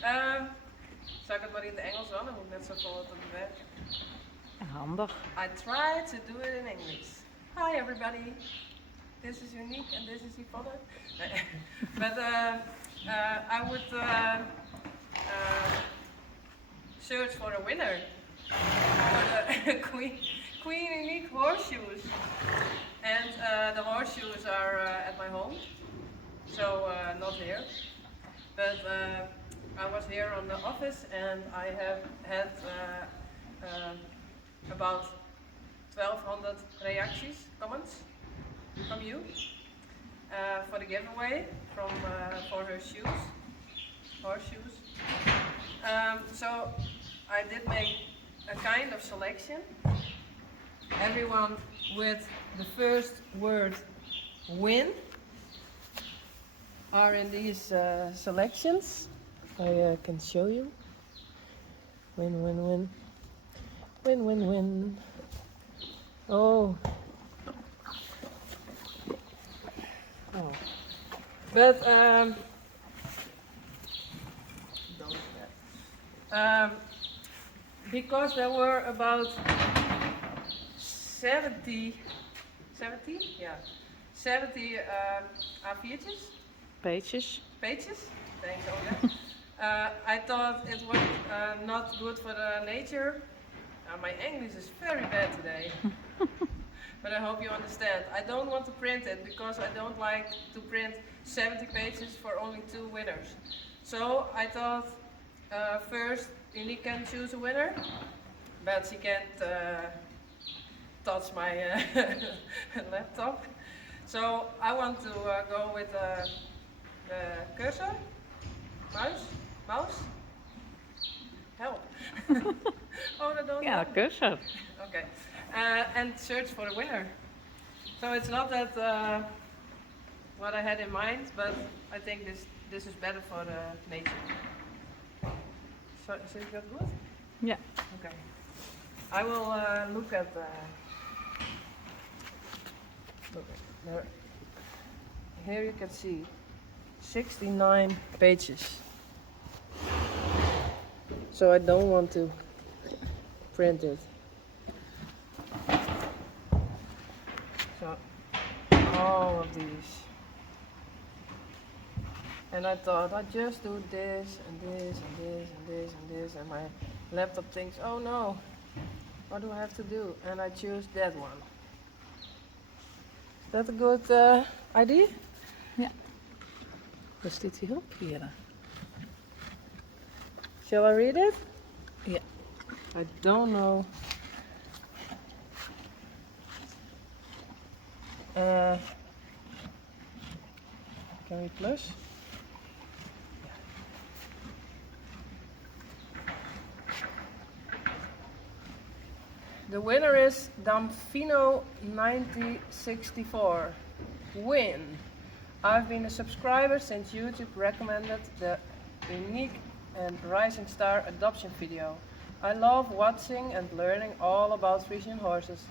Zal ik het maar in de Engels dan? Dan moet ik net zo vol op de weg. Handig. I try to do it in English. Hi everybody. This is Uniek and this is Sibald. But I would search for a winner for the Queen Uniek horseshoes. And the horseshoes are at my home, so not here. But I was here on the office and I have had about 1200 reacties, comments from you for the giveaway for her shoes, horseshoes. So I did make a kind of selection. Everyone with the first word win are in these selections. I can show you. Win, win, win. Win, win, win. Oh. Oh. But don't do that. Because there were about 70, yeah, 70 A4'tjes. Pages. Pages? Thanks, Olga. I thought it was not good for the nature. My English is very bad today. But I hope you understand. I don't want to print it because I don't like to print 70 pages for only 2 winners. So I thought first Uniek can choose a winner, but she can't touch my laptop. So I want to go with the cursor, mouse. Help. Oh, I don't Ja, know. kussen. Okay. And search for a winner. So it's not that what I had in mind, but I think this is better for the nature. So is that good? Ja. Okay. I will look at there. Here you can see 69 pages. So I don't want to print it. So all of these. And I thought I'd just do this and this and this and this and this, and my laptop thinks, oh no, what do I have to do? And I choose that one. Is that a good idea? Ja. Daar zit hij op hier. Shall I read it? Ja. I don't know. Can we plus? The winner is Damfino 9064. Win! I've been a subscriber since YouTube recommended the Uniek and Rising Star adoption video. I love watching and learning all about Friesian horses.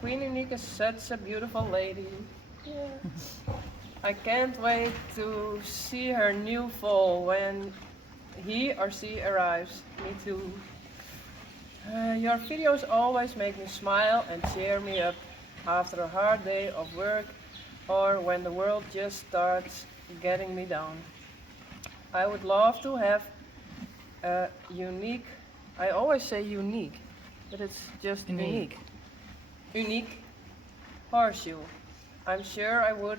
Queen Uniek is such a beautiful lady. Yeah. I can't wait to see her new foal when he or she arrives. Me too. Your videos always make me smile and cheer me up after a hard day of work or when the world just starts getting me down. I would love to have a unique, I always say unique, but it's just unique. Unique horseshoe. I'm sure I would.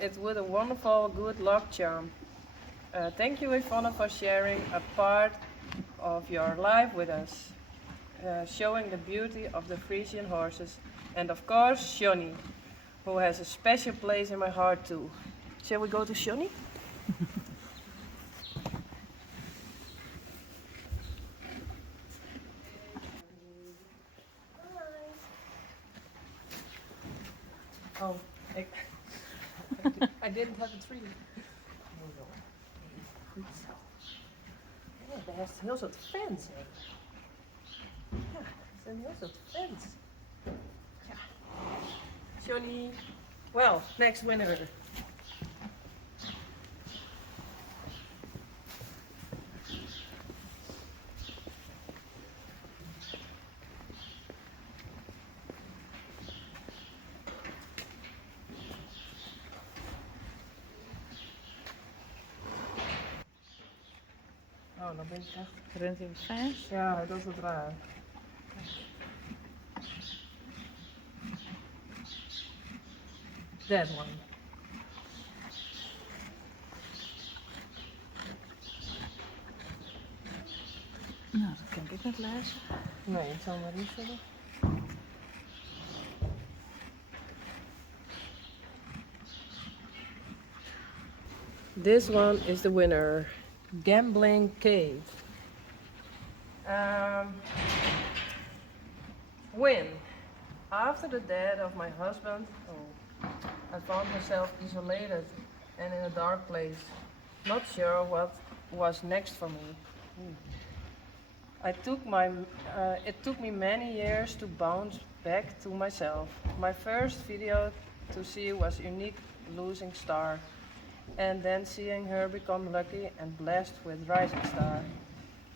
It would a wonderful good luck charm. Thank you, Yvonne, for sharing a part of your life with us, showing the beauty of the Friesian horses, and of course, Johnny, who has a special place in my heart too. Shall we go to Johnny? Oh, I didn't have a tree. Ja, daar is een heel soort fans. Hè. Ja, er is een heel soort fans. Ja. Johnny. Well, next winner. Oh, dan ben ik echt... Rent hij wat fijn? Ja, dat is wat raar. That one. Nou, dat kan ik niet lezen. Nee, ik zal maar invullen. This one is the winner. Gambling Cave. Win. After the death of my husband, I found myself isolated and in a dark place. Not sure what was next for me. It took me many years to bounce back to myself. My first video to see was Uniek losing Ster, and then seeing her become lucky and blessed with Rising Star.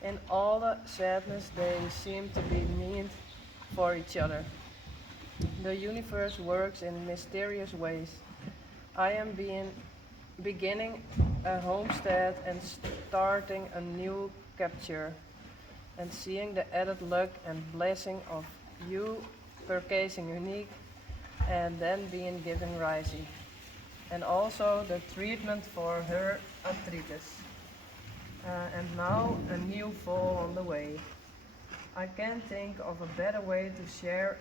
In all the sadness, they seem to be meant for each other. The universe works in mysterious ways. I am beginning a homestead and starting a new capture, and seeing the added luck and blessing of you purchasing Uniek and then being given Rising, and also the treatment for her arthritis. And now a new fall on the way. I can't think of a better way to share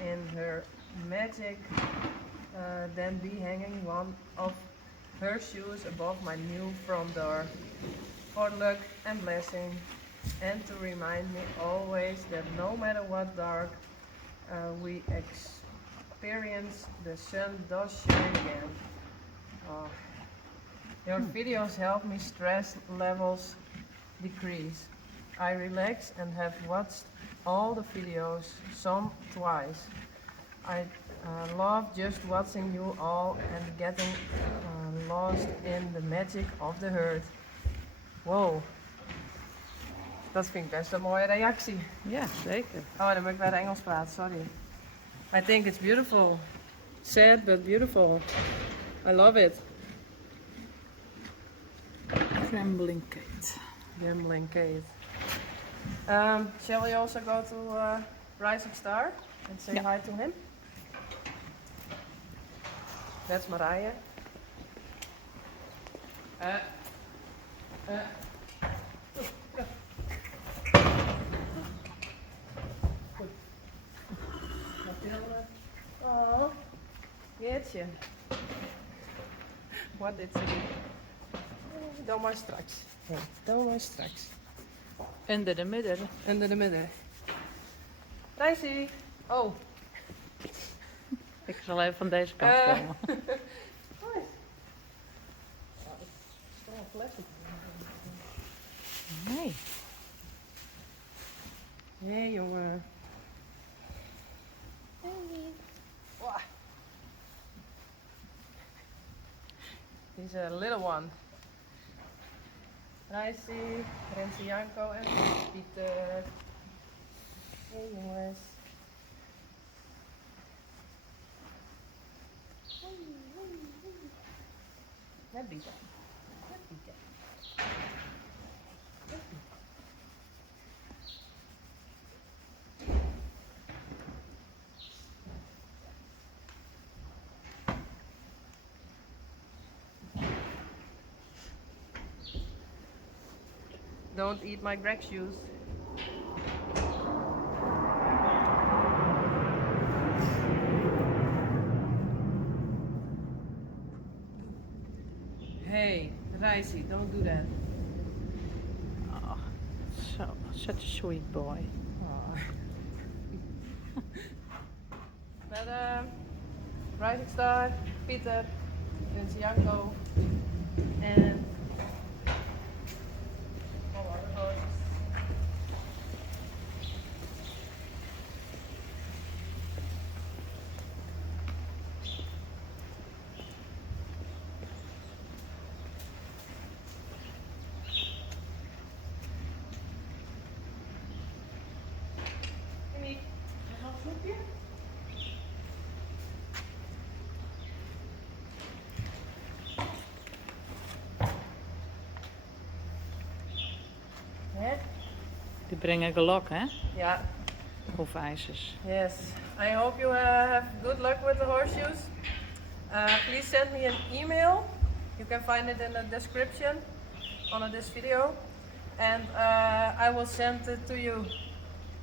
in her magic than be hanging one of her shoes above my new front door for luck and blessing, and to remind me always that no matter what dark we experience, the sun does shine again. Oh. Your videos help me stress levels decrease. I relax and have watched all the videos, some twice. I love just watching you all and getting lost in the magic of the herd. Wow, dat vind ik best een mooie reactie. Ja, zeker. Oh, dan moet ik weer Engels praten, sorry. I think it's beautiful. Sad but beautiful. I love it. Trembling Kate. Gambling Kate. Shall we also go to Rising Star and say hi to him? That's Marije. Mathilde. Oh, Geertje. Wat dit ze doen. Dan maar straks. Nee, dan maar straks. Under de midden. Onder de midden. Rijsie. Oh. Ik zal even van deze kant komen. Hoi. Ja, ik sta een flesje. Nee. Nee, jongen. Wow. He's a little one. Rijsie, Reintje, Janko en Pieter. Hey jongens. Ja, Pieter. Ja, Pieter. Ja, Pieter. Don't eat my drag shoes. Hey, Rijsie, don't do that. Oh, such a sweet boy. Oh. Met Rising Star, Pieter, Vince Janko en alle andere horses. Uniek, nog een snoepje? Die brengen gelok, hè? Yeah. Hoefijzers. Yes. I hope you have good luck with the horseshoes. Please send me an email. You can find it in the description under this video. And I will send it to you.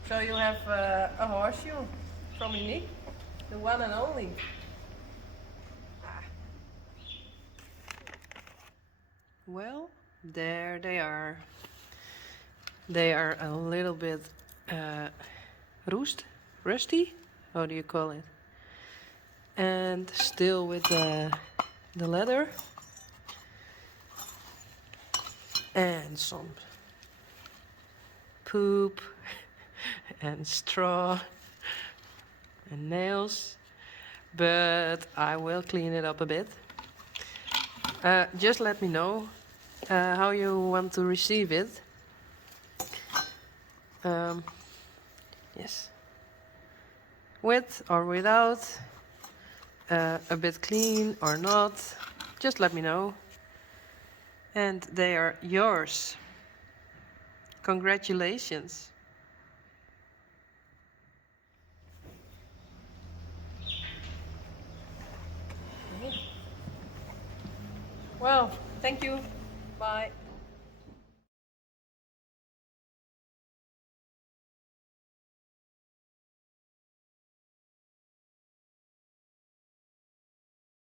So you have a horseshoe from Uniek. The one and only. Well, there they are. They are a little bit rusty, how do you call it? And still with the leather. And some poop and straw and nails. But I will clean it up a bit. Just let me know how you want to receive it. Yes. With or without, a bit clean or not, just let me know. And they are yours. Congratulations. Well, thank you. Bye.